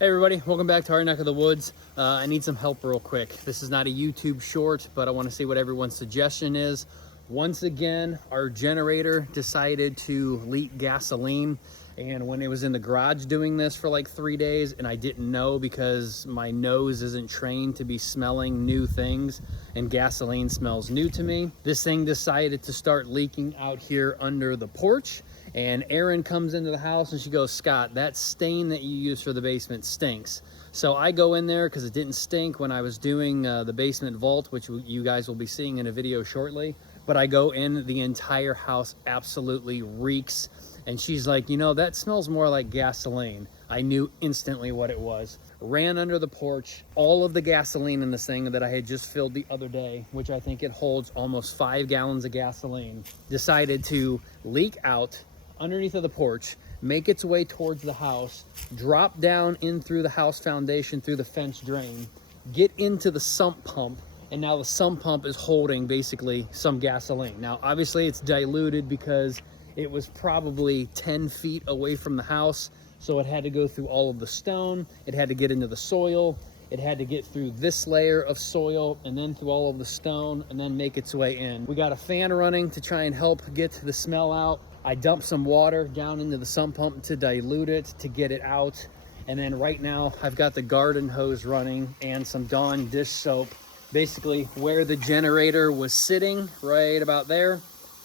Hey everybody, welcome back to our neck of the woods. I need some help real quick. This is not a YouTube short, but I want to see what everyone's suggestion is. Once again, our generator decided to leak gasoline, and when it was in the garage doing this for like 3 days, and I didn't know because my nose isn't trained to be smelling new things, and gasoline smells new to me. This thing decided to start leaking out here under the porch. And Erin comes into the house and she goes, "Scott, that stain that you use for the basement stinks." So I go in there because it didn't stink when I was doing the basement vault, which you guys will be seeing in a video shortly. But I go in, the entire house absolutely reeks. And she's like, "You know, that smells more like gasoline." I knew instantly what it was. Ran under the porch, all of the gasoline in this thing that I had just filled the other day, which I think it holds almost 5 gallons of gasoline, decided to leak out underneath of the porch, make its way towards the house, drop down in through the house foundation, through the fence drain, get into the sump pump, and now the sump pump is holding basically some gasoline. Now, obviously it's diluted because it was probably 10 feet away from the house, so it had to go through all of the stone, it had to get into the soil, it had to get through this layer of soil and then through all of the stone and then make its way in. We got a fan running to try and help get the smell out. I dumped some water down into the sump pump to dilute it, to get it out. And then right now I've got the garden hose running and some Dawn dish soap, basically where the generator was sitting, right about there,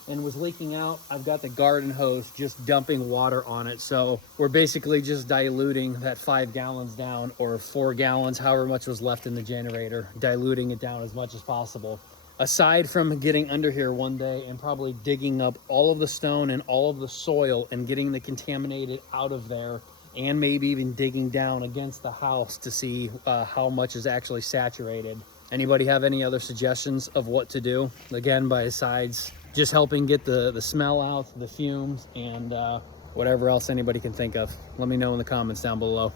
and was leaking out. I've got the garden hose just dumping water on it. So we're basically just diluting that 5 gallons down, or 4 gallons, however much was left in the generator, diluting it down as much as possible. Aside from getting under here one day and probably digging up all of the stone and all of the soil and getting the contaminated out of there, and maybe even digging down against the house to see how much is actually saturated. Anybody have any other suggestions of what to do? Again, besides just helping get the smell out, the fumes, and whatever else anybody can think of. Let me know in the comments down below.